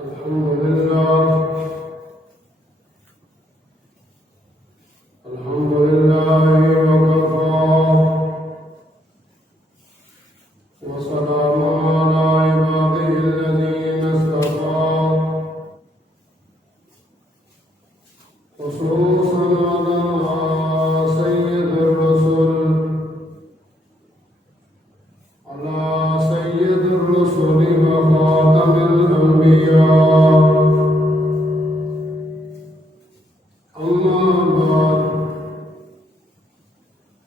الحمد لله وكفى وسلام على عباده الذين اصطفى خصوصا على سيد الرسل وخاتم الأنبياء. أما بعد،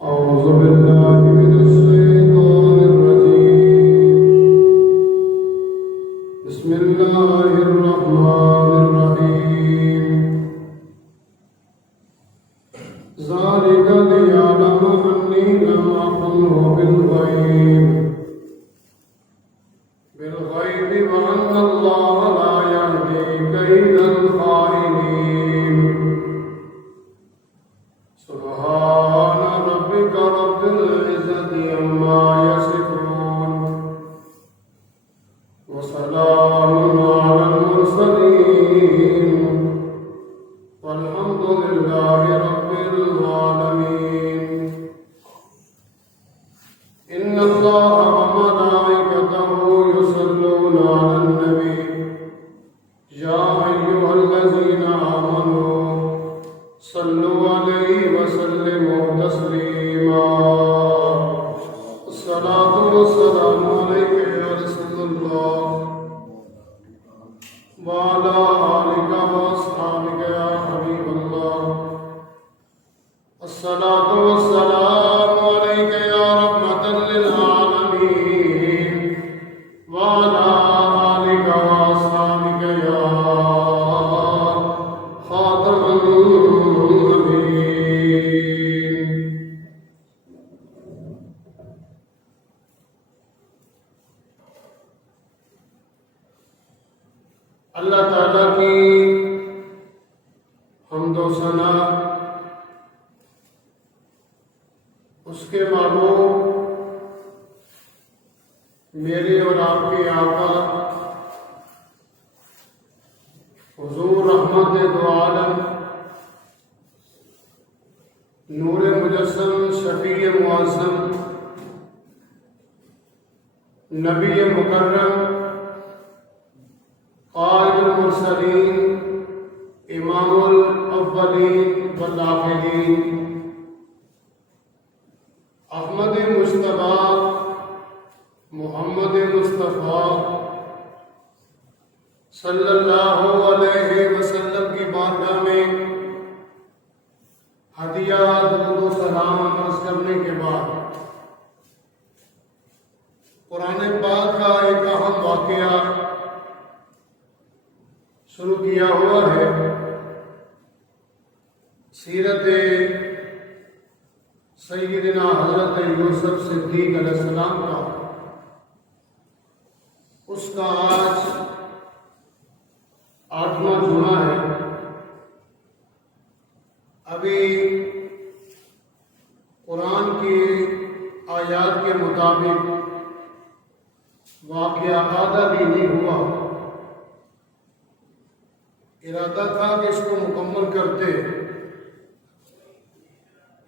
أعوذ بالله من الشيطان الرجيم. بسم الله الرحمن الرحيم. ذلك ليعلم أني لم أخنه بالغيب وأن الله لا يهدي كيد الخائنين. سبحان ربك رب العزة عما يصفون وسلام على المرسلين والحمد لله رب العالمين. إن الله وملائكته يصلون على النبي يا أيها الذين آمنوا صلوا عليه وسلموا تسليما. الصلاة والسلام عليك يا رسول الله وعلى آلك وأصحابك يا حبيب الله. الصلاة والسلام عليك يا رحمة للعالمين وعلى آلك وأصحابك يا خاتم النبيين. اللہ تعالیٰ کی حمد و ثنا اس کے محبوب میرے اور آپ کے آقا حضور رحمت دو عالم نور مجسم شفیع معظم نبی مکرم قائد المرسلین امام الاولین والآخرین احمد مجتبی محمد مصطفیٰ صلی اللہ علیہ وسلم کی بارگاہ میں ہدیہ درود و سلام عرض کرنے کے بعد قرآن پاک کا ایک اہم واقعہ شروع کیا ہوا ہے. سیرت سیدنا حضرت یوسف صدیق علیہ السلام کا اس کا آج 8واں جمعہ ہے. ابھی قرآن کی آیات کے مطابق واقعہ آدھا بھی نہیں ہوا. ارادہ تھا کہ اس کو مکمل کرتے،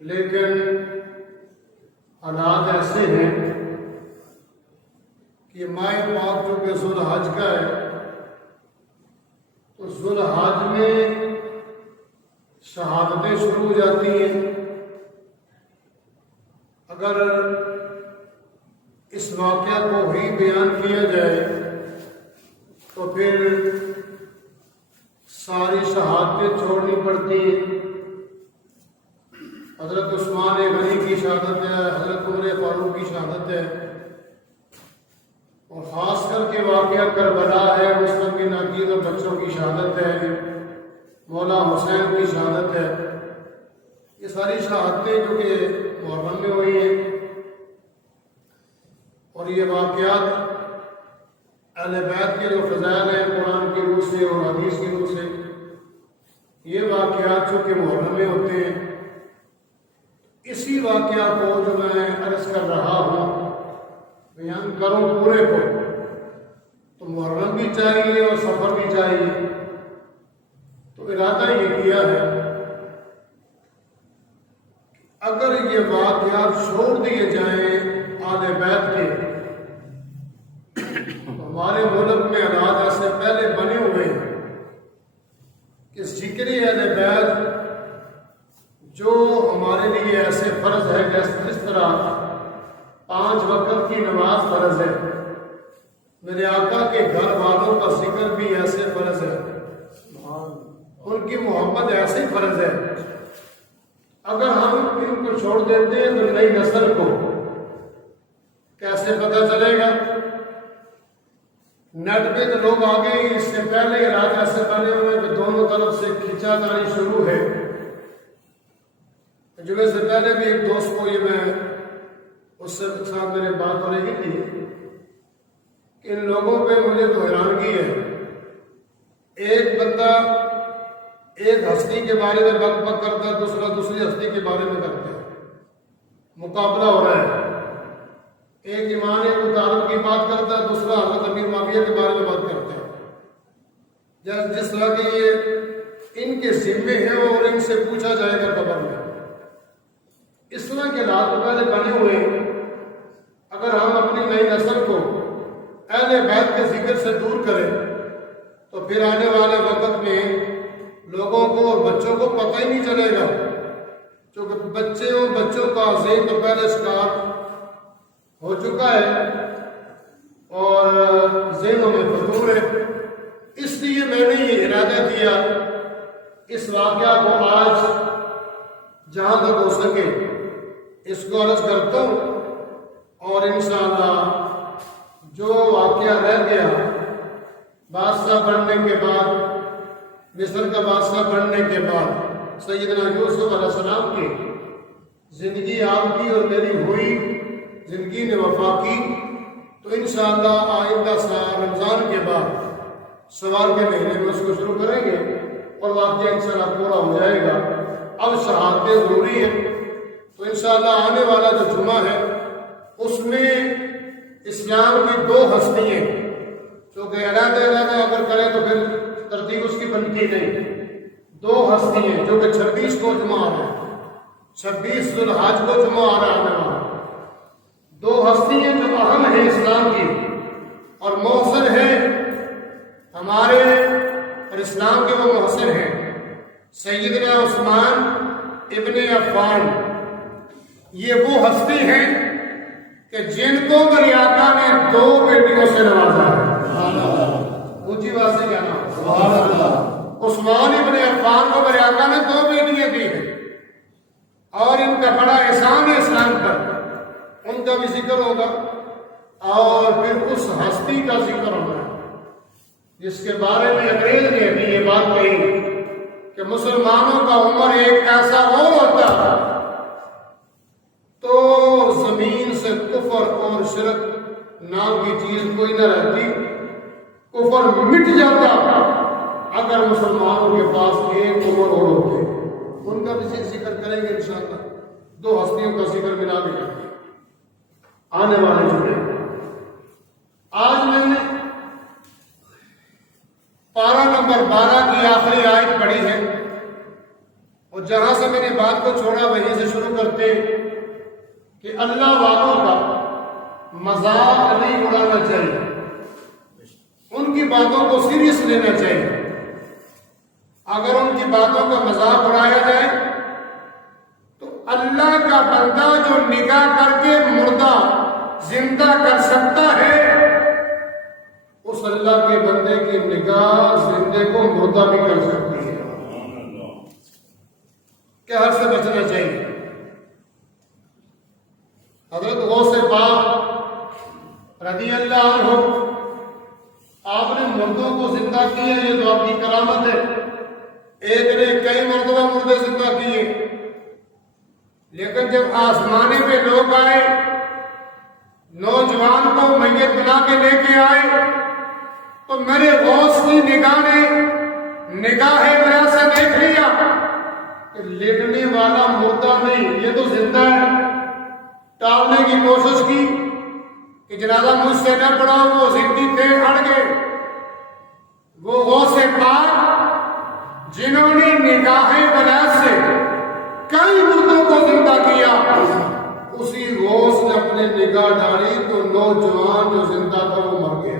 لیکن حالات ایسے ہیں کہ ماہ پاک جو کہ ذوالحج کا ہے، تو ذوالحج میں شہادتیں شروع ہو جاتی ہیں. اگر اس واقعہ کو ہی بیان کیا جائے تو پھر ساری شہادتیں چھوڑنی پڑتی ہیں. حضرت عثمان غنی کی شہادت ہے، حضرت عمر فاروق کی شہادت ہے، اور خاص کر کے واقعہ کربلا ہے، مسلم بن عقیل اور بچوں کی شہادت ہے، مولا حسین کی شہادت ہے. یہ ساری شہادتیں جو کہ محرم میں ہوئی ہیں، اور یہ واقعات اہل بیت کے جو فضائل ہیں قرآن کی روح سے اور حدیث کی روح سے، یہ واقعات جو کہ محرم میں ہوتے ہیں. اسی واقعہ کو جو میں عرض کر رہا ہوں بیان کروں پورے کو، تو محرم بھی چاہیے اور سفر بھی چاہیے، تو ارادہ یہ کیا ہے اگر یہ واقعات چھوڑ دیے جائیں اہل بیت کے، ہمارے ملک میں حالات ایسے پہلے بنے ہوئے ہیں کہ ذکر اہل بیت جو ہمارے لیے ایسے فرض ہے جس طرح 5 وقت کی نماز فرض ہے، میرے آقا کے گھر والوں کا ذکر بھی ایسے فرض ہے، ان کی محبت ایسے فرض ہے۔ اگر ہم ان کو چھوڑ دیتے ہیں تو نئی نسل کو کیسے پتہ چلے گا؟ نیٹ پہ تو لوگ آ گئے، اس سے پہلے رات ایسے بنے ہوئے کہ دونوں طرف سے کھینچا تاری شروع ہے۔ جمعے سے پہلے بھی ایک دوست کو یہ میں اس سے ساتھ میرے بات ہو رہی تھی کہ ان لوگوں پہ مجھے تو حیرانگی ہے، ایک بندہ ایک ہستی کے بارے میں بک بک کرتا ہے، دوسرا دوسری ہستی کے بارے میں کرتا ہے، مقابلہ ہو رہا ہے۔ ایک امام ابو طالب کی بات کرتا ہے، دوسرا حضرت امیر معاویہ کے بارے میں بات کرتا ہے، جس طرح کہ یہ ان کے ذمے ہیں اور ان سے پوچھا جائے گا قبر میں۔ اس طرح کے حالات پہلے بنے ہوئے ہیں۔ اگر ہم اپنی نئی نسل کو اہل بیت کے ذکر سے دور کریں تو پھر آنے والے وقت میں لوگوں کو اور بچوں کو پتہ ہی نہیں چلے گا، کیونکہ بچوں کا ذہن تو پہلے شکار ہو چکا ہے اور ذہنوں میں فطور ہے۔ اس لیے میں نے یہ ارادہ کیا اس واقعہ کو آج جہاں تک ہو سکے اس کو عرض کرتا ہوں، اور انشاءاللہ جو واقعہ رہ گیا بادشاہ بننے کے بعد، مصر کا بادشاہ بننے کے بعد سیدنا یوسف علیہ السلام کی زندگی آپ کی اور میری ہوئی، زندگی نے وفا کی، تو انشاءاللہ آئندہ سال رمضان کے بعد سوال کے مہینے میں اس کو شروع کریں گے اور واقعہ انشاءاللہ پورا ہو جائے گا۔ اب شہادتیں ضروری ہیں، تو انشاءاللہ آنے والا جو جمعہ ہے اس میں اسلام کی 2 ہستیاں، کیونکہ علیحدہ اگر کریں تو پھر ترتیب اس کی بنتی نہیں، 2 ہستیاں جو کہ 26 کو جمعہ آ رہا ہے، 26 ذو الحج کو جمعہ آ رہا ہے، 2 ہستیاں جو اہم ہیں اسلام کی اور محسن ہیں ہمارے، اور اسلام کے وہ محسن ہیں سیدنا عثمان ابن عفان۔ یہ وہ ہستی ہیں کہ جن کو میرے آقا نے 2 بیٹیوں سے نوازا ہے، اونچی بات سے کہنا سبحان اللہ۔ عثمان ابن عفان کو میرے آقا نے 2 بیٹیاں دی ہیں، اور ان کا بڑا احسان ہے اسلام پر، ان کا بھی ذکر ہوگا، اور پھر اس ہستی کا ذکر ہوگا جس کے بارے میں انگریز نے بھی یہ بات کہی کہ مسلمانوں کا عمر ایک ایسا اور ہوتا تو زمین سے کفر اور شرک نام کی چیز کوئی نہ رہتی، کفر مٹ جاتا اگر مسلمانوں کے پاس ایک عمر اور ہوتے۔ ان کا بھی ذکر کریں گے انشاءاللہ، 2 ہستیوں کا ذکر ملا کے کریں گے آنے والے جمعے۔ آج میں نے پارہ نمبر 12 کی آخری آیت پڑھی ہے، اور جہاں سے میں نے بات کو چھوڑا وہیں سے شروع کرتے کہ اللہ والوں کا مذاق نہیں اڑانا چاہیے، ان کی باتوں کو سیریس لینا چاہیے۔ اگر ان کی باتوں کا مذاق اڑایا جائے تو اللہ کا بندہ جو نگاہ کر کے مردہ زندہ کر سکتا ہے، اس اللہ کے بندے کی نگاہ زندے کو مردہ بھی کر سکتی ہے۔ کہ ہر سے بچنا چاہیے۔ حضرت غوث پاک رضی اللہ عنہ، آپ نے مردوں کو زندہ کیا، یہ تو آپ کی کرامت ہے، ایک نے کئی مرتبہ مردے زندہ کیے، لیکن جب آسمانے پہ لوگ آئے، نوجوان کو میت بنا کے لے کے آئے، تو میرے غوث کی نگاہ نے نگاہ میرا سے دیکھ لیا کہ لیٹنے والا مردہ نہیں، یہ تو زندہ ہے۔ ٹالنے کی کوشش کی کہ کہ جنازہ مجھ سے نہ پڑھا، وہ زندگی تھے اڑ گئے، وہ غوث پاک جنہوں نے نگاہ ولایت سے کئی مردوں کو زندہ کیا، اسی غوث نے اپنے نگاہ ڈالی تو نوجوان جو زندہ تھا وہ مر گیا۔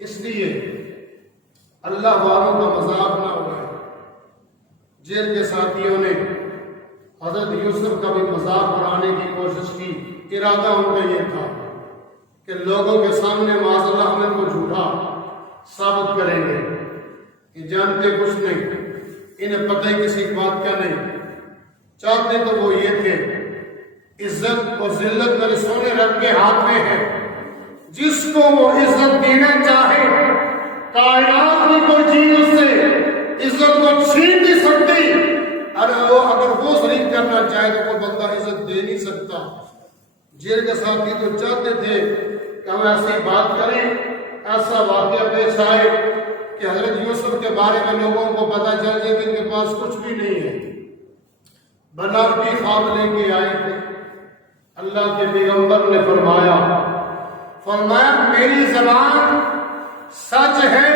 اس لیے اللہ والوں کا مذاق نہ ہوا۔ جیل کے ساتھیوں نے حضرت یوسف کا بھی مذاق بنانے کی کوشش کی، ارادہ ان کا یہ تھا کہ لوگوں کے سامنے معاذ اللہ ہم ان کو جھوٹا ثابت کریں گے، یہ جانتے کچھ نہیں، انہیں پتہ ہی کسی بات کا نہیں، چاہتے تو وہ یہ تھے عزت اور ذلت میرے سونے رب کے ہاتھ میں ہے، جس کو وہ عزت دینا چاہے کائنات کی کوئی چیز اس سے عزت کو چھین نہیں سکتی، اگر وہ شریک کرنا چاہے تو کوئی بندہ عزت دے نہیں سکتا۔ جیل کے ساتھی تو چاہتے تھے کہ ہم ایسی بات کریں، ایسا واقعہ پیش آئے کہ حضرت یوسف کے بارے میں لوگوں کو پتہ چل جائے کہ ان کے پاس کچھ بھی نہیں ہے، بناوٹی خواب لے کے آئے تھے۔ اللہ کے پیغمبر نے فرمایا میری زبان سچ ہے،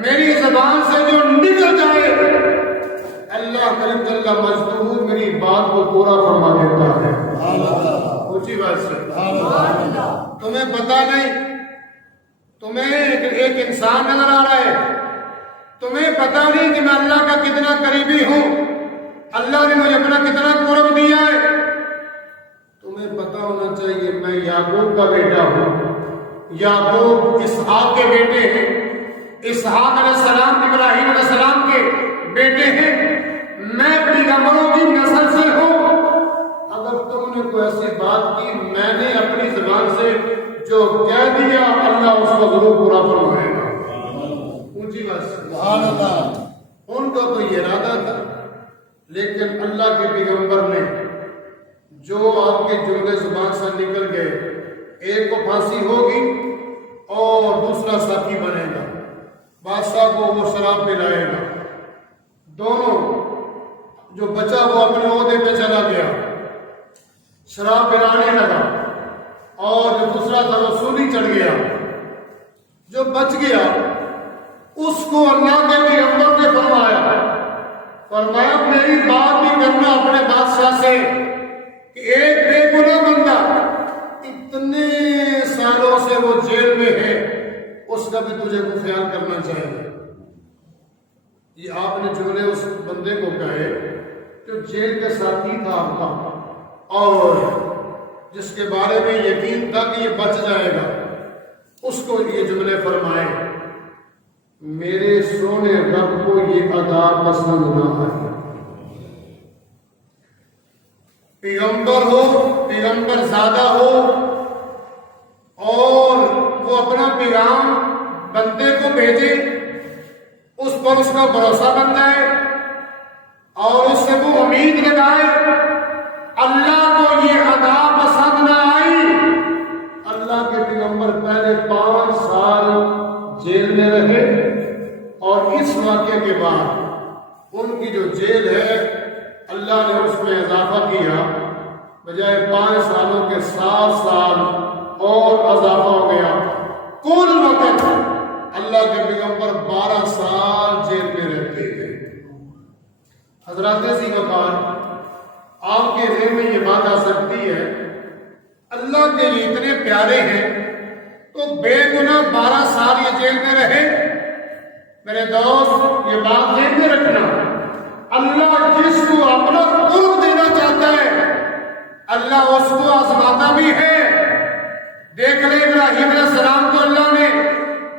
میری زبان سے جو نکل جائے اللہ کریم جل مجدہ میری بات کو پورا فرما دیتا ہے۔ اونچی بات سے تمہیں پتہ نہیں، تمہیں ایک انسان نظر آ رہا ہے، تمہیں پتہ نہیں کہ میں اللہ کا کتنا قریبی ہوں، اللہ نے مجھے اپنا کتنا قرب دیا ہے۔ تمہیں پتہ ہونا چاہیے میں یعقوب کا بیٹا ہوں، یعقوب اسحاق کے بیٹے ہیں، اسحاق علیہ السلام ابراہیم علیہ السلام کے بیٹے ہیں، میں پیغمبروں کی نسل سے ہوں۔ اگر تم نے کوئی ایسی بات کی میں نے اپنی زبان سے جو کہہ دیا اللہ اس کو ضرور پورا فرمائے گا۔ اونچی بات سبحان اللہ۔ ان کا تو یہ ارادہ تھا، لیکن اللہ کے پیغمبر نے جو آپ کے جملے زبان سے نکل گئے، ایک کو پھانسی ہوگی اور دوسرا ساتھی بنے گا، بادشاہ کو وہ شراب پلائے گا، دونوں جو بچا وہ اپنے عہدے پہ چلا گیا، شراب پلانے لگا، اور جو دوسرا تھا وہ سولی چڑھ گیا، جو بچ گیا اس کو اللہ کے پیغمبر نے فرمایا میری بات بھی کرنا اپنے بادشاہ سے کہ ایک بے گناہ بندہ اتنے سالوں سے وہ جیل میں ہے، اس کا بھی تجھے کو خیال کرنا چاہیے۔ یہ آپ نے جملے اس بندے کو کہے جو جیل کے ساتھی تھا آپ کا، اور جس کے بارے میں یقین تھا کہ یہ بچ جائے گا، اس کو یہ جملے فرمائے، میرے سونے رب کو یہ ادا پسند نہ ہے۔ پیغمبر ہو، پیغمبر زیادہ ہو، اور وہ اپنا پیغام بندے کو بھیجے، اس پر اس کا بھروسہ بن جائے اور اس سے وہ امید لگائے، اللہ کو یہ ادا پسند نہ آئی۔ اللہ کے پیغمبر پہلے 5 سال جیل میں رہے، اور اس واقعے کے بعد ان کی جو جیل ہے اللہ نے اس میں اضافہ کیا، بجائے 5 سالوں کے 7 سال اور اضافہ ہو گیا، کل وقت اللہ کے پیغمبر 12 سال جیل میں رہتے ہیں۔ حضرات ذی وقار، آپ کے ذہن میں یہ بات آ سکتی ہے اللہ کے لیے اتنے پیارے ہیں تو بے گناہ 12 سال یہ جیل میں رہے۔ میرے دوست یہ بات ذہن میں رکھنا، اللہ جس کو اپنا قرب دینا چاہتا ہے اللہ اس کو آزماتا بھی ہے۔ دیکھ لیں ابراہیم علیہ السلام کو اللہ نے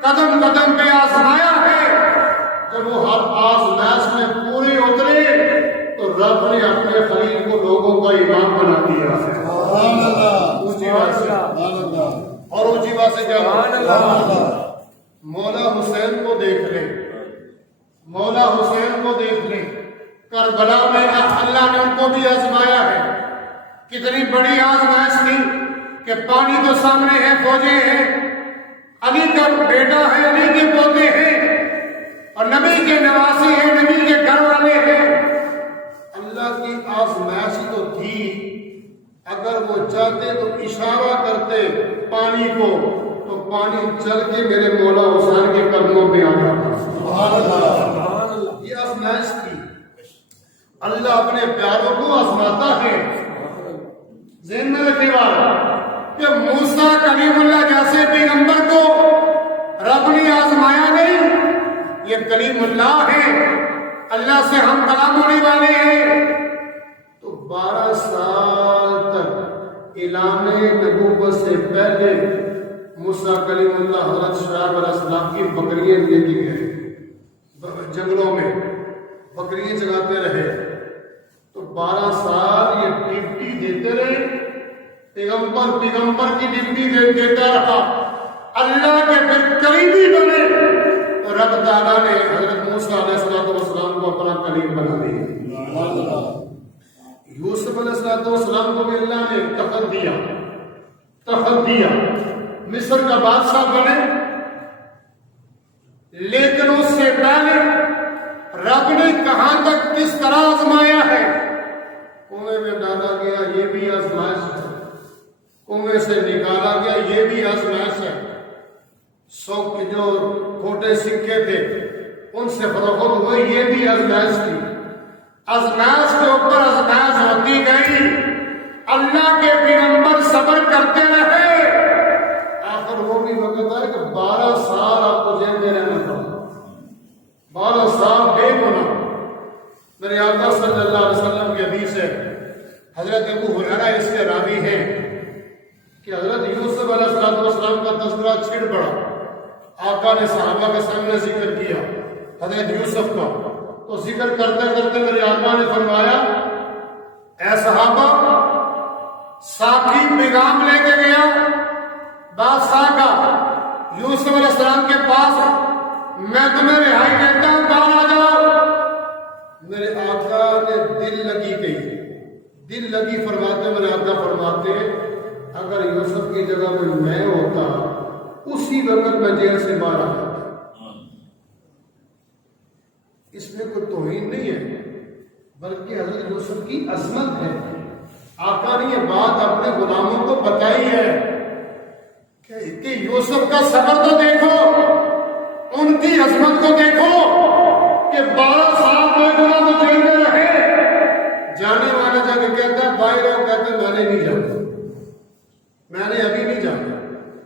قدم قدم پہ آزمایا ہے، جب وہ ہر آزمائش میں پورے اترے تو رب نے اپنے خلیل کو لوگوں کا امام بنا دیا ہے۔ سبحان اللہ۔ اونچی بات سے اور اونچی بات سے کیا مولا حسین کو دیکھ لیں، مولا حسین کو دیکھ لیں، کربلا میں اللہ نے ان کو بھی آزمایا ہے۔ کتنی بڑی آزمائش تھی کہ پانی تو سامنے ہے، فوجیں ہیں، علی کا بیٹا ہے، علی کے پوتے ہیں، اور نبی کے نواسی ہیں، نبی کے گھر والے ہیں۔ اللہ کی آزمائش تو تھی، اگر وہ چاہتے تو اشارہ پانی کو تو پانی چل کے میرے مولا حسین کے قدموں پہ آ جاتا. سبحان اللہ. یہ آزمائش کی اللہ اپنے پیاروں کو آزماتا ہے. ذہن میں رکھے بات کہ موسیٰ کلیم اللہ جیسے پیغمبر کو رب نے آزمایا نہیں. یہ کلیم اللہ ہے, اللہ سے ہم کلام ہونے والے ہیں. تو 12 سال تک اعلان نبوت سے پہلے موسیٰ کلیم اللہ حضرت شعیب علیہ السلام کی بکریاں لے کے گئے, جنگلوں میں بکریاں چلاتے رہے. تو 12 سال یہ ڈیوٹی دیتے رہے, پیغمبر کی ڈیوٹی دیتا رہا. اللہ کے پھر قریبی بنے تو رب تعالیٰ نے حضرت موسیٰ علیہ السلام کو اپنا کلیم بنا دیا. یوسف علیہ السلام کو بھی اللہ نے تخت دیا, مصر کا بادشاہ بنے. لیکن اس سے پہلے رب نے کہاں تک کس طرح آزمایا ہے. کنویں میں ڈالا گیا, یہ بھی آزمائش ہے. کنویں سے نکالا گیا, یہ بھی آزمائش ہے. جو کھوٹے سکے تھے ان سے فروخت ہوئے, یہ بھی آزمائش تھی. آزمائش کے اوپر آزمائش ہوتی گئی. اللہ کے پیغمبر صبر کرتے رہے. آخر وہ بھی وقت ہے کہ 12 سال آپ کو جیل میں رہنا پڑا, 12 سال بے گناہ. میرے آقا صلی اللہ علیہ وسلم کی حدیث ہے, حضرت ابو ہریرہ اس کے راوی ہیں کہ حضرت یوسف علیہ السلام کا تذکرہ چھڑ پڑا. آقا نے صحابہ کے سامنے ذکر کیا حضرت یوسف کا. تو ذکر کرتے کرتے میرے آقا نے فرمایا, اے صحابہ, ساقی پیغام لے کے گیا بادشاہ کا یوسف علیہ السلام کے پاس, میں تمہیں رہائی دیتا ہوں, باہر آ جاؤ. میرے آقا نے دل لگی فرماتے, میرے آقا فرماتے اگر یوسف کی جگہ میں ہوتا اسی وقت میں جیل سے باہر آ جاتا. اس میں کوئی توہین نہیں ہے بلکہ حضرت یوسف کی عظمت ہے. آقا نے یہ بات اپنے غلاموں کو بتائی ہے کہ یوسف کا صبر تو دیکھو, ان کی عظمت کو دیکھو کہ 12 سال بے گناہ وہ جیل میں رہے. جانے والا جا کے کہتا ہے باہر آؤ, کہتے میں نے نہیں جانا, میں نے ابھی نہیں جانا,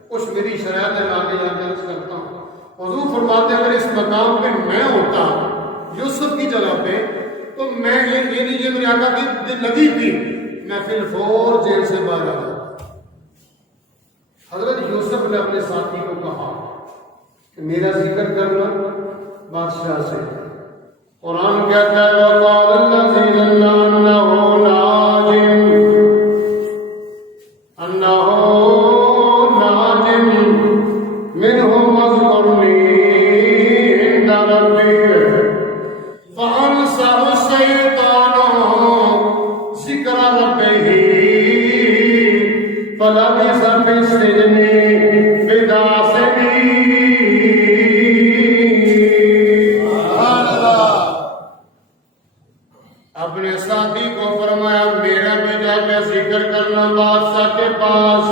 کچھ میری شرائط ہے, آگے جا کے عرض کرتا ہوں. حضور فرماتے ہیں اگر اس مقام پہ میں ہوتا یوسف کی جگہ پہ تو میں یہ نہیں, میرے آقا کی دل لگی تھی, میں پھر فور جیل سے باہر آ جاتا. حضرت یوسف نے اپنے ساتھی کو کہا کہ میرا ذکر کرنا بادشاہ سے. قرآن کہتا ہے وَقَالَ الَّذِي ظَنَّ أَنَّهُ نَاجٍ مِّنْهُ وَاذْكُرْنِي عِندَ رَبِّكَ فَأَنسَاهُ الشَّيْطَانُ ذِكْرَ رَبِّهِ فَلَبِثَ فِي السِّجْنِ بِضْعَ سِنِينَ. اپنے ساتھی کو فرمایا میرا بھی جا کے ذکر کرنا بادشاہ کے پاس.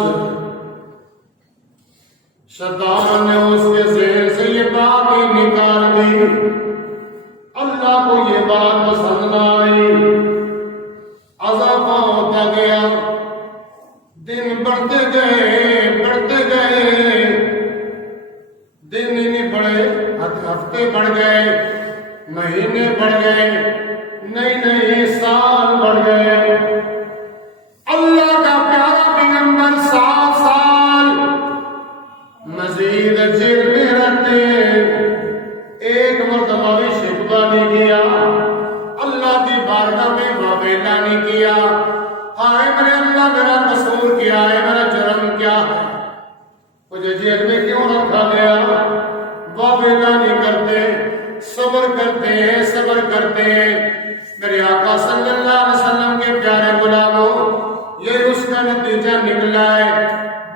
شیطان نے اس کے ذہن سے یہ بات ہی نکال دی. اللہ کو یہ بات پسند نہ آئی. اضافہ ہوتا گیا, دن بڑھتے گئے, دن ہی نہیں بڑھے, ہفتے بڑھ گئے, مہینے بڑھ گئے, نئی سال بڑھ گئے. اللہ کا پیارا پیغمبر 7 سال مزید جیل میں رہتے, ایک مرتبہ بھی شکوہ نہیں کیا, اللہ کی بارگاہ میں واویلا نہیں کیا, ہائے میرے اللہ میرا قصور کیا ہے, میرا جرم کیا ہے, مجھے جیل میں کیوں رکھا گیا. واویلا نہیں کرتے, صبر کرتے ہیں. میرے آقا صلی اللہ علیہ وسلم کے پیارے غلاموں, یہ اس کا نتیجہ نکلا ہے.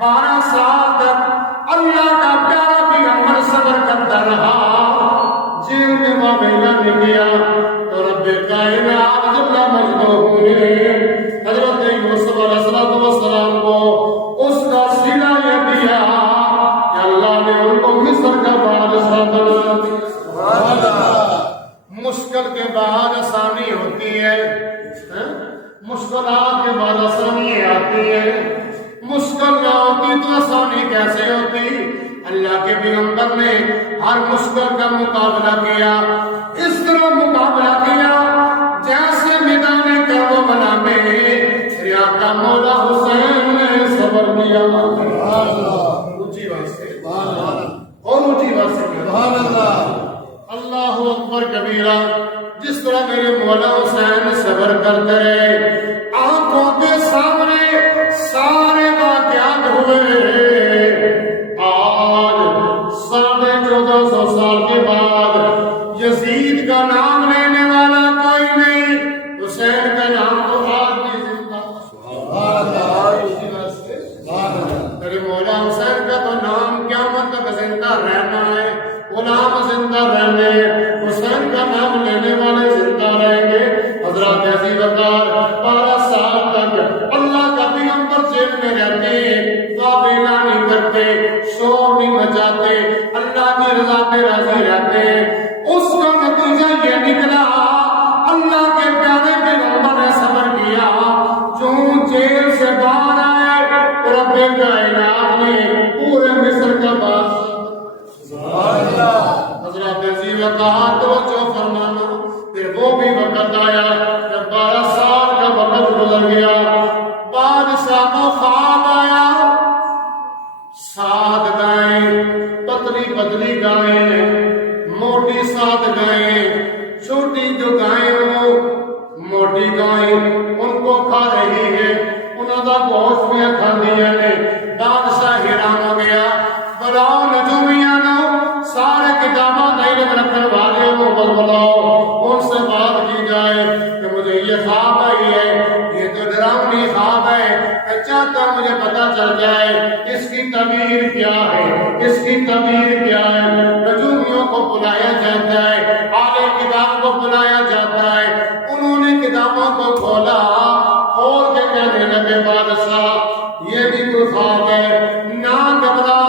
12 سال تک اللہ کا پیارا پیغمبر صبر کرتا رہا, جیل میں واویلا نہیں کیا. تو رب کائنات جل مجدہ نے حضرت یوسف علیہ السلام کو اس کا صلہ یہ دیا بعد آسانی ہوتی ہے، مشکلات کے بعد آسانی آتی ہے۔ مشکل نہ ہوتی تو آسانی کیسے ہوتی؟ اللہ کے پیغمبر نے ہر مشکل کا مقابلہ کیا، اس طرح مقابلہ کیا جیسے میدان کربلا میں میرے آقا مولا حسین نے صبر کیا۔ اونچی بات سے اور اونچی بات سے سبحان اللہ، اللہ اکبر کبیرہ۔ جس طرح میرے مولا حسین صبر کرتے رہے، آنکھوں کے سامنے سارے واقعات ہوئے۔ آج 1450 سال کے بعد یزید کا نام لینے والا کوئی نہیں، حسین کا نام تو آج بھی زندہ۔ میرے مولا حسین کا تو نام قیامت تک زندہ رہنا ہے، غلام زندہ رہنے، حسین کا نام لینے والے زندہ رہیں گے۔ حضرات عزیز وقار 12 سال تک اللہ کا پیغمبر جیل میں رہتے ہیں، تعویلہ نہیں کرتے، شور نہیں مچاتے، اللہ کی رضا پہ راضی رہتے ہیں۔ اس کا نتیجہ یہ نکلا، اللہ کے پیارے پیغمبر نے صبر کیا، جو جیل سے باہر آئے، رب کائنات نے پورے مصر کا بادشاہ حضرات عزیز وقار توجہ فرمانا۔ پھر وہ بھی وقت آیا جب 12 سال کا وقت گزر گیا، بادشاہ کو خواب آیا، 7 گائیں، پتلی پتلی گائیں، موٹی 7 گائیں، چھوٹی جو گائیں وہ موٹی گائیں ان کو کھا رہی ہے، انہوں کا گوشت بھی کھاندی ہے۔ بادشاہ حیران ہو گیا، بلاؤ نجومیاں نو، سارے کتاباں نہیں رکھنے والے کو بلاؤ، ان سے بات کی جائے کہ مجھے یہ خواب آئی ہے، یہ تو ڈراؤنی خواب ہے، میں چاہتا ہوں مجھے پتا چل جائے اس کی تعبیر کیا ہے، اس کی تعبیر کیا ہے۔ نجومیوں کو بلایا جاتا ہے، اہل کتاب کو بلایا جاتا ہے، انہوں نے کتابوں کو کھولا، کھول کے کہنے لگے بادشاہ یہ بھی کوئی خواب ہے، نہ گھبرا،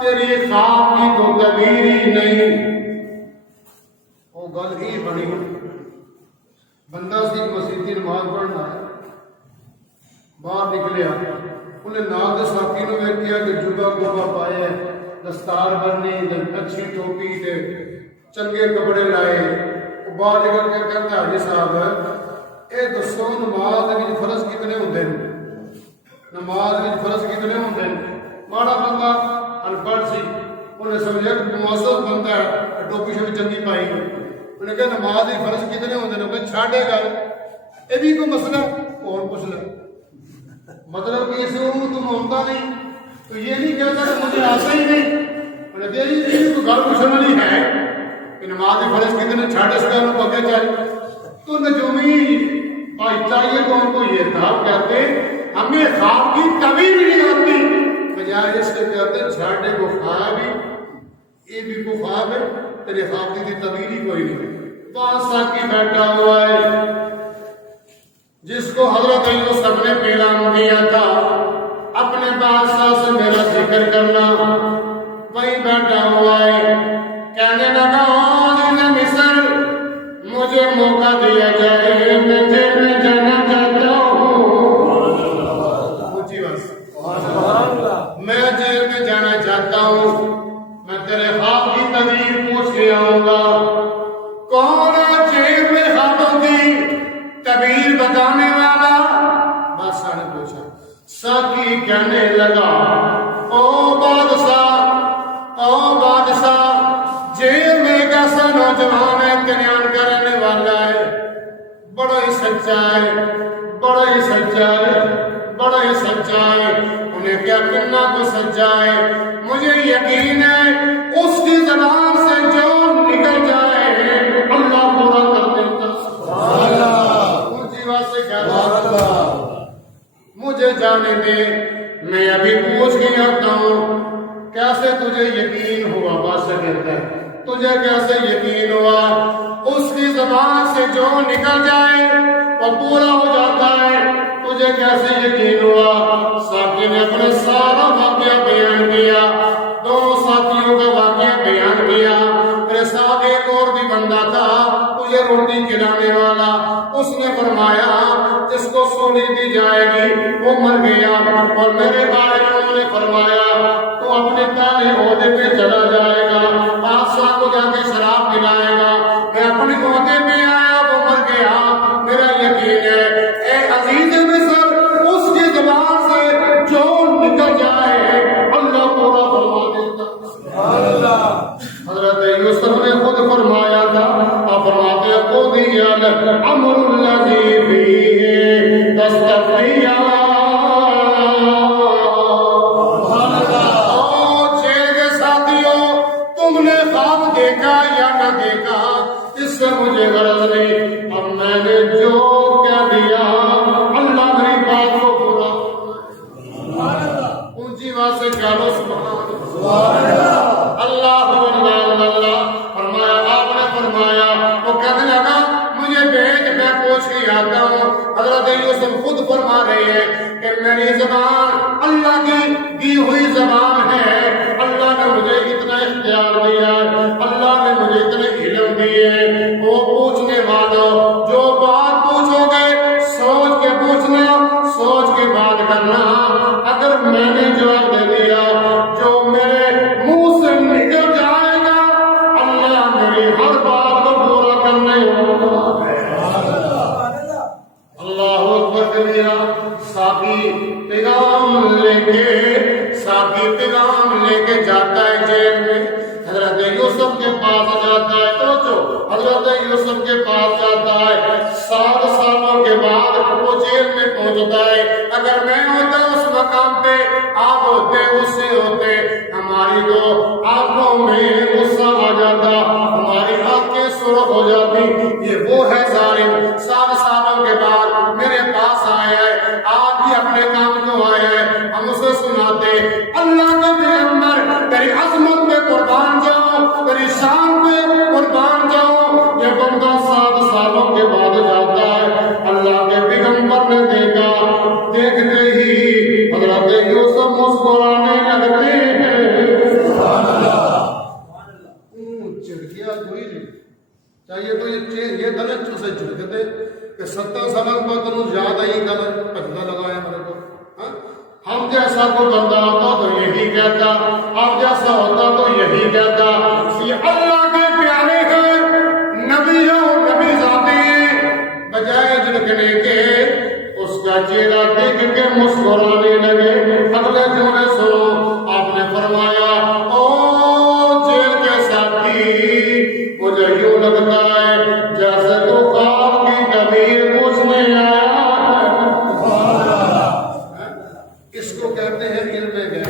تیری خواب کی تو تعبیر ہی نہیں۔ وہ گل ہی بنی، بندہ سی مسیح کی نماز پڑھنا ہے، باہر نکلیا، انہیں نال دے ساتھی نو ویکھیا کہ جبا گوبا پایا، دستار بننی، اچھی ٹوپی تے چنگے کپڑے لائے، وہ باہر نکل کے کہتا حاجی صاحب اے دسو نماز وچ فرض کتنے ہوندے نے؟ نماز وچ فرض کتنے ہوندے نے؟ ماڑا بندہ ان پڑھ سی، انہیں سمجھا کہ مؤذن بندہ ہے، ٹوپی شوپی چنگی پائی ہوئی، انہیں کہا نماز وچ فرض کتنے ہوندے نے؟ چھاڑے گل یہ بھی کوئی مسئلہ کون پوچھ لے، مطلب کہ اس تم ہوتا نہیں تو یہ نہیں کہتا کہ مجھے آتا ہی نہیں، انہیں کہا یہ کوئی گل پوچھنے والی ہے کہ نماز فرض کتنے، چھاڑ اس کا انہوں آگے چل۔ تو نجومی بھائی چاہیے تو ان کو یہ تھا، کہتے ہمیں خواب کی تعبیر نہیں آتی، بجائے اس کے کہتے چھاڑے کو خواب ہی، یہ بھی کو خواب ہے، تیرے خواب کی تعبیر ہی کوئی نہیں۔ 5 سال کی بیٹھا ہوا ہے جس کو حضرت یوسف نے پیغام دیا تھا اپنے بادشاہ سے میرا ذکر کرنا، وہی بیٹھا ہوا ہے، کہنے لگا مصر مجھے موقع دیا جائے، میں جیل میں جانا چاہتا ہوں، میں جیل میں جانا چاہتا ہوں، میں تیرے خواب کی تعبیر پوچھ کے آؤں گا۔ کون ہے جیل میں خوابوں کی تعبیر بتانے والا؟ بادشاہ نے پوچھا۔ ساقی کہنے لگا او بادشاہ جیل میں ایک ایسا نوجوان ہے، قیام کرنے والا ہے، بڑا ہی سچا ہے، بڑا ہی سچا ہے، بڑا ہی سچا ہے۔ انہیں کیا کرنا کو سچا ہے، مجھے یقین ہے اس کی زبان سے جو نکل جائے اللہ پورا کر دیتا۔ اونچی آواز سے کہتا مجھے جانے دے، میں ابھی پوچھ کے آتا ہوں کیسے تجھے یقین ہوا؟ بادشاہ کہتا ہے تجھے کیسے یقین ہوا؟ اس کی زبان سے جو نکل جائے وہ پورا ہو جاتا ہے، تجھے کیسے یقین ہوا؟ ساقی نے اپنے سارا واقعہ بیان کیا، دونوں ساتھیوں کا واقعہ بیان کیا۔ میرے ساتھ ایک اور بھی بندہ تھا، وہ مجھے روٹی کھلانے والا، اس نے فرمایا جس کو سونی دی جائے گی وہ مر گیا، اور میرے بارے میں انہوں نے فرمایا تو اپنے کالے عہدے پہ چلا جائے گا، بادشاہ کو جا کے شراب پلائے گا، میں اپنے عہدے پہ آیا وہ مر گیا، میرا یقین ہے اے عزیز مصر اس کی زبان سے جو نکل جائے اللہ پورا فرما دیتا۔ سبحان اللہ۔ حضرت یوسف نے خود فرمایا تھا، آپ فرماتے ہیں قضی الامر الذی فیہ تستفتیان۔ تم نے خواب دیکھا یا نہ دیکھا اس سے مجھے غرض نہیں، اب میں نے جو کہہ دیا اللہ میری بات کو پورا۔ اونچی بات سے کہہ لو سبحان اللہ، اللہ اللہ۔ فرمایا آپ نے فرمایا، وہ کہنے لگا مجھے بھیج میں پوچھ کے آتا ہوں۔ حضرت یوسف خود فرما رہے ہیں کہ میری زبان اللہ کی دی ہوئی زبان ہے، اللہ نے مجھے اتنا اختیار دیا، اللہ نے مجھے اتنے علم دیے، وہ پوچھنے والوں جو بات پوچھو گے سوچ کے پوچھنا، سوچ کے بات کرنا، اگر میں نے جواب دے دیا جو میرے منہ سے نکل جائے گا اللہ میری ہر بات کو پورا کرنے والا ہے۔ اللہ اکبر کبیرہ۔ ساقی پیغام لے کے جاتا ہے جیل میں، حضرت یوسف کے پاس جاتا ہے، حضرت یوسف کے پاس جاتا ہے، 7 سالوں کے بعد وہ جیل میں پہنچتا ہے۔ اگر میں ہوتا اس مقام پہ، آپ ہوتے، غصے ہوتے، ہماری تو آنکھوں میں غصہ آ جاتا، ہماری آنکھیں سرخ ہو جاتی، یہ وہ ہے ظالم 7 سالوں کے بعد میرے پاس آیا ہے، آج بھی اپنے کام کو آیا ہے، ہم اسے سناتے اللہ کے پیغمبر تیری عظمت پہ قربان جاؤ، تیری شان پہ قربان جاؤ۔ یہ بندہ 7 سالوں کے بعد جاتا ہے، اللہ کے پیغمبر نے دیکھا، دیکھتے ہی حضرت یوسف مسکرانے لگتے ہیں۔ سبحان اللہ۔ چڑکیا کوئی نہیں چاہیے تو یہ دلت چوسے چڑکتے کہ 70 سال بعد تمہیں یاد آئی گل پجدا لگایا میرے کو۔ ہم جیسا کوئی بندہ ہوتا تو یہی کہتا، آپ جیسا ہوتا تو یہی کہتا۔ یہ اللہ کے پیارے ہیں، نبی ذاتی ہیں، بجائے جھڑکنے کے اس کا چہرہ دیکھ کے مسکرانے لگے۔ اگلے جملے سنو، آپ نے فرمایا او جیل کے ساتھی، مجھے یوں لگتا ہے جیسے تو خواب کی تعبیر پوچھنے آیا۔ اس کو کہتے ہیں علم غیب،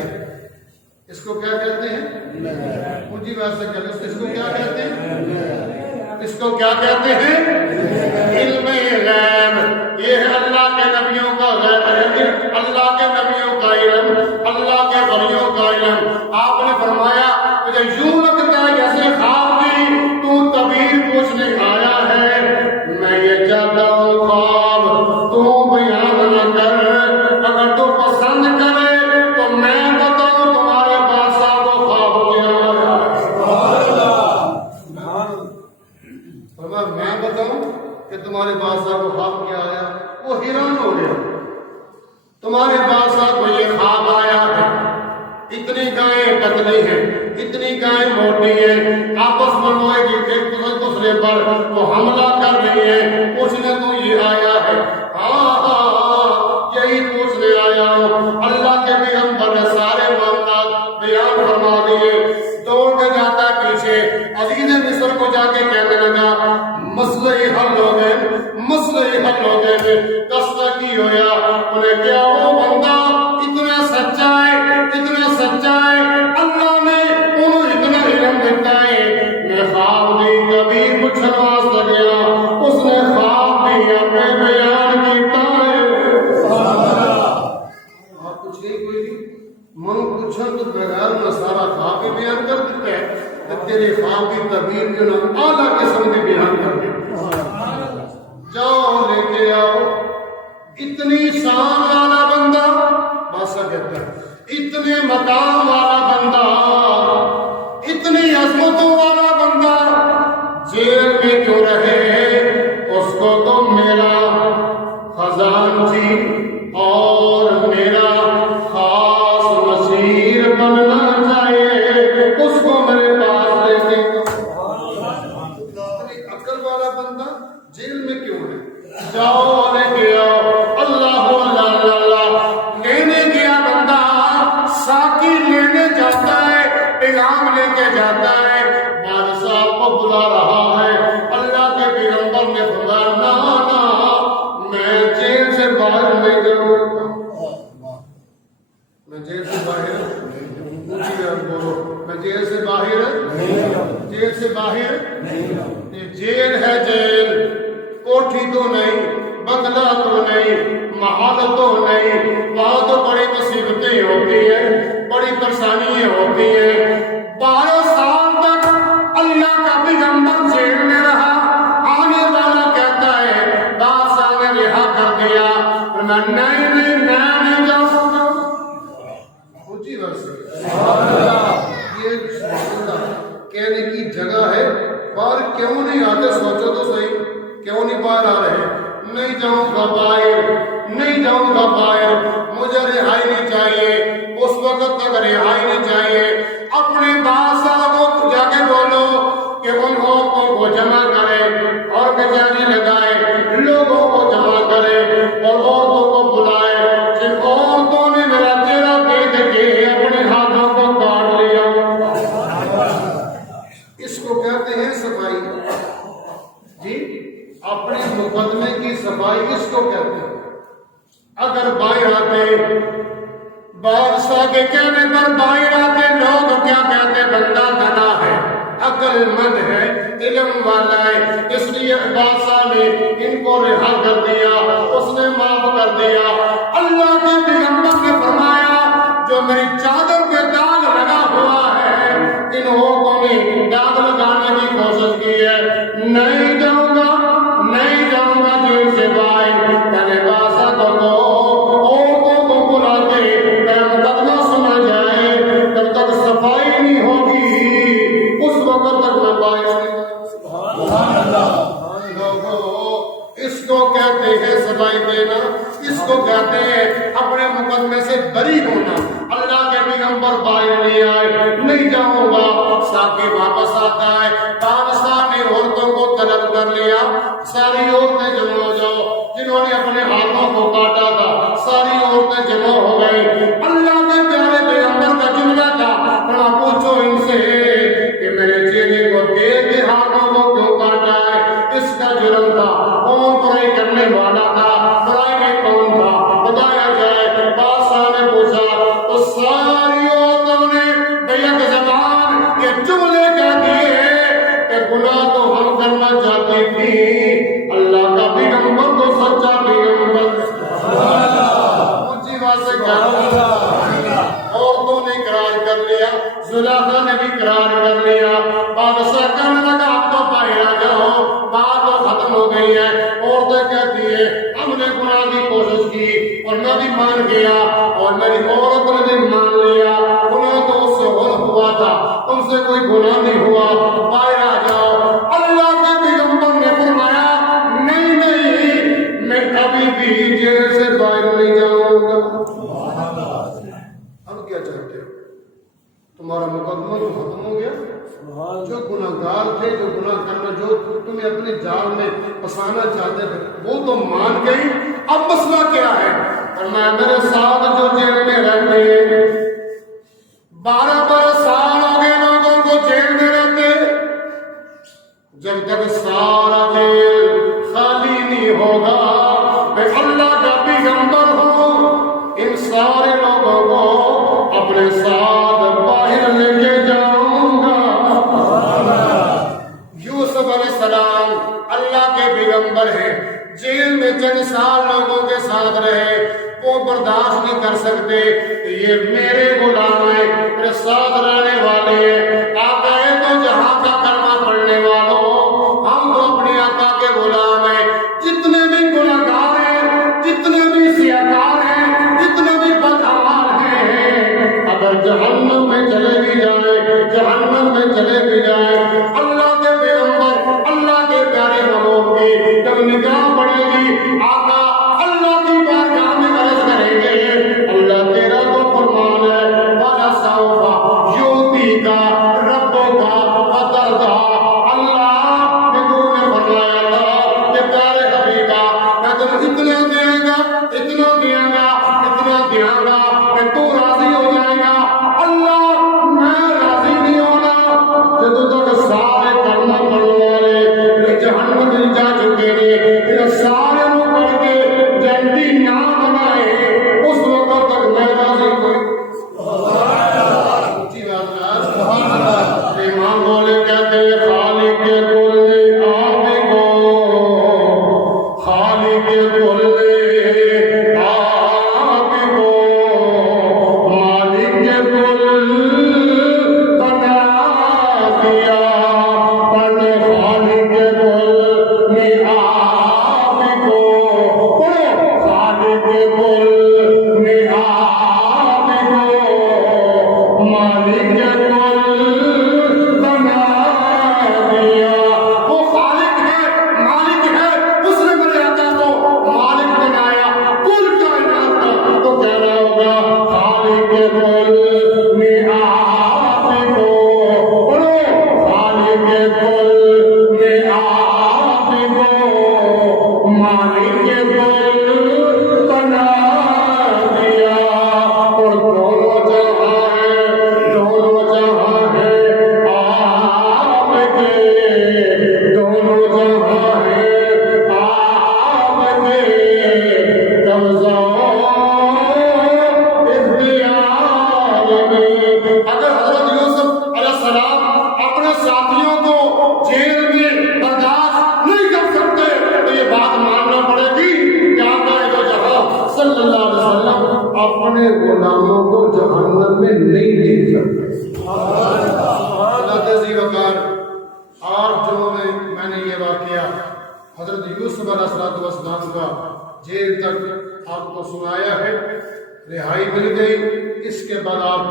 اس کو کیا کہتے ہیں؟ اونچی بات سے کہتے ہیں، اس کو کیا کہتے ہیں؟ اس کو کیا کہتے ہیں؟ علم غیب۔ یہ ہے اللہ کے نبیوں کا غیب، اللہ کے نبیوں کا علم، اللہ کے ولیوں کا علم۔ آپ نے فرمایا مجھے یوں لگتا ہے جیسے خواب کی تو تعبیر پوچھنے آیا ہے، میں یہ چاہتا ہوں خواب تو بیان نہ کر، اگر تو پسند کرے تو میں بتاؤں تمہارے بادشاہ کو خواب کیا ہے۔ میں بتاؤں کہ تمہارے بادشاہ کو خواب کیا آیا؟ وہ حیران ہو گیا، تمہارے بادشاہ کو یہ خواب آیا ہے، اتنی گائیں پتلی ہیں، اتنی گائیں موٹی ہیں، آپس میں وہ ایک دوسرے پر وہ حملہ کر رہی ہیں، پوچھنے تو یہ آیا ہے؟ یہی پوچھنے آیا ہوں۔ اللہ کے پیغمبر نے سارے معاملات بیان فرما دیے۔ دوڑ کے جاتا ہے پیچھے، عزیز مصر کو جا کے کہنے لگا مسئلہ حل ہو گئے، مسئلہ حل ہو گئے، قصہ کی ہویا؟ انہیں کیا وہ بندہ اتنا سچا ہے، اتنا سچا ہے، اللہ نے انہوں اتنا علم دیتا ہے۔ میں خواب دی کبھی پوچھن واسطے گیا، اس نے خواب بھی اپنے بیان کیتا ہے۔ آپ کچھ نہیں کوئی نہیں من پوچھن تو بغیر میں سارا خواب بھی بیان کر دیتا ہے، تیرے خواب کی تعبیر جو نا اعلیٰ قسم کی بیان کر دیتا ہے۔ جاؤ لے کے آؤ، اتنی شان والا بندہ، بادشاہ کہتا ہے اتنے مقام والا بندہ، اتنی عظمتوں والا بندہ جیل میں کیوں رہے؟ بندہ جیل میں کیوں ہے؟ جاؤ لے کے آؤ، اللہ اللہ اللہ لینے گیا بندہ، ساقی لینے جاتا ہے، پیغام لے کے جاتا ہے، بادشاہ کو بلا رہا ہے، اللہ کے پیغمبر نے فرمایا نا میں جیل سے باہر نہیں جاؤں گا، میں جیل سے باہر بولو، میں جیل سے باہر، جیل سے باہر، جیل ہے جیل، کوٹھی تو نہیں، بنگلہ تو نہیں، محل تو نہیں، وہاں تو بڑی مصیبتیں ہوتی ہیں، بڑی پریشانیاں ہوتی ہیں۔ 12 سال تک اللہ کا پیغمبر جیل میں رہا، آنے والا کہتا ہے بادشاہ نے رہا کر دیا، میں نہیں جاؤں گا، اونچی بات سے یہ کہنے کی جگہ ہے، باہر کیوں نہیں آتے؟ سوچو تو صحیح، کیوں نہیں باہر آ رہے؟ نہیں جاؤں گا باہر، نہیں جاؤں گا باہر، مجھے رہائی نہیں چاہیے، اس وقت تک رہائی نہیں چاہیے۔ اپنے بادشاہ کو جا کے بولو کہ ان عورتوں کو جمع کرے اور کچہری لگائے، لوگوں کو جمع کرے اور عورتوں کو بلائے، جن عورتوں نے میرا چہرہ دیکھ کے اپنے ہاتھوں کو کاٹ لیا، اس کو کہتے ہیں صفائی جی، اپنے مقدمے کی صفائی اس کو کہتے ہیں۔ اگر باہر آتے، بادشاہ کے کہنے پر باہر آتے، لوگ کیا کہتے؟ بندہ دنا ہے، عقل مند ہے، علم والا ہے، اس لیے بادشاہ نے ان کو رہا کر دیا، اس نے معاف کر دیا۔ اللہ کے پیغمبر نے فرمایا جو میری چادر پہ داغ لگا ہوا ہے، ان عورتوں نے داغ لگانے کی کوشش کی ہے، نہیں جاؤں گا، نہیں جاؤں گا جیل سے باہر۔ پہلے بادشاہ کو عورتوں کو بلا کے مقدمہ سنا جائے، جب تک صفائی نہیں ہوگی اس وقت تک میں باہر نہیں۔ اس کو کہتے ہیں صفائی دینا، اس کو کہتے ہیں اپنے مقدمے سے بری ہونا۔ اللہ کے پیغمبر باہر نہیں آئے، نہیں جاؤں گا، ساقی واپس آتا ہے، بادشاہ نے عورتوں کو طلب کر لیا، ساری عورتیں جمع ہو جاؤ، جنہوں نے اپنے ہاتھوں کو کاٹا تھا ساری عورتیں جمع ہو گئی۔ اللہ کے پیارے پیغمبر کا جملہ تھا، بڑا پوچھو ان سے کہ میرے چہرے کو دیکھ کے ہاتھوں کو کیوں کاٹا ہے؟ اس کا جرم تھا، کون برائی کرنے والا تھا، برائی میں کون تھا، بتایا جائے۔ بادشاہ نے پوچھا تو ساری عورتوں نے بیک زبان یہ جملے کہہ دیے کہ گناہ تو ہم کرنا چاہتی تھی، اللہ کا پیغمبر تو سچا پیغمبر، اونچی بات سے کہا، عورتوں نے اقرار کر لیا، زلیخا نے بھی اقرار کر لیا۔ بادشاہ کہنے لگا اب تو باہر آ جاؤ، بات تو ختم ہو گئی ہے۔ عورتیں کہتی ہیں ہم نے گناہ کی کوشش کی اور میں بھی مان گیا اور میری عورت نے بھی مان لیا، گناہ تو اس سے ہوا تھا، تم سے کوئی گناہ نہیں ہوا، باہر آ جاؤ۔ اللہ کے پیغمبر نے فرمایا نہیں، میں کبھی بھی جیل سے باہر نہیں جاؤں گا۔ اب کیا چاہتے ہو؟ تمہارا مقدمہ تو ختم ہو گیا، جو گناہگار تھے، جو گناہ کرنا، جو تمہیں اپنے جال میں پھنسانا چاہتے تھے، وہ تو مان گئی، اب مسئلہ کیا ہے؟ فرمایا میرے ساتھ جو جیل میں رہتے ہیں، 12 سال ہو گئے لوگوں کو جیل میں رہتے، جب تک سارا جیل خالی نہیں ہوگا میں اللہ کا پیغمبر ہوں، ان سارے لوگوں کو اپنے ساتھ باہر لے کے جاؤں گا۔ یوسف علیہ السلام اللہ کے پیغمبر ہیں، جیل میں چند سال لوگوں کے ساتھ رہے، وہ برداشت نہیں کر سکتے کہ یہ میرے غلام ہیں، میرے ساتھ رہنے والے ہیں، آپ گئے تو جہاں کا کلمہ پڑھنے والوں، ہم تو اپنے آقا کے غلام ہیں، جتنے بھی گنہگار ہیں، جتنے بھی سیاکار ہیں، جتنے بھی بدعمال ہیں، اگر جہنم میں چلے بھی جائیں، جہنم میں چلے بھی جائیں، اللہ کے پیغمبر، اللہ کے پیارے محبوب کی جب نگاہ پڑے گی، آقا اللہ کی بارگاہ میں عرض کریں گے اللہ تیرا تو فرمان ہے وَلَسَوْفَ يُعْطِيكَ رَبُّكَ فَتَرْضَىٰ، اللہ نے فرمایا میرے سارے کر کے جنتی نہ بنائے اس وقت تک میں راضی کوئی امام بولے کہتے ہیں خالق کے کل آپ کو خالق کے کل آپ کو مالک کے کل بنا دیا پر خالق کے کل میں آپ کو خالق کے کل میں آپ کو مالک کے کل بنا دیا وہ خالق ہے مالک ہے اس نے میرے آقا کو مالک بنایا کل کائنات کا تو کہہ رہا ہوگا خالق کے کل میں آپ کو خالق کے کل میں آپ کو مالک کے کل بنا دیا اور دونوں جہاں ہے دونوں جہاں ہے آپ کے دونوں جہاں ہے آپ کے قبضہ اختیار میں اگر حضرت یوسف علیہ السلام اپنے ساتھیوں کو جیل میں برداشت نہیں کر سکتے تو یہ بات ماننا پڑے گی کہ آقا دو جہاں صلی اللہ علیہ وسلم اپنے غلاموں کو جہنم میں نہیں دیکھ سکتے اللہ تعزی وقار آٹھ جمعوں میں نے یہ واقعہ حضرت یوسف علیہ السلام کا جیل تک آپ کو سنایا ہے رہائی مل گئی اس کے بعد آپ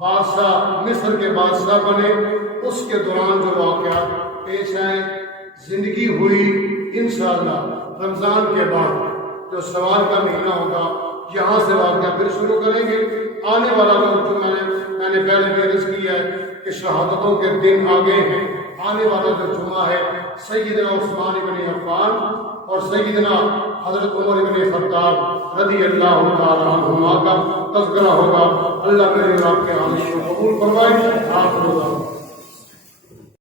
بادشاہ مصر کے بادشاہ بنے اس کے دوران جو واقعات پیش آئے زندگی ہوئی انشاءاللہ رمضان کے بعد جو سوال کا مہینہ ہوگا یہاں سے واقعہ پھر شروع کریں گے آنے والا جو میں نے پہلے بھی عرض کیا ہے کہ شہادتوں کے دن آگے ہیں آنے والا جو جمعہ ہے سیدنا عثمان بن عفان اور سیدنا حضرت عمر بن خطاب رضی اللہ تعالی عنہما کا تذکرہ ہوگا اللہ میرے آپ کے حامی کو قبول فرمائے آخر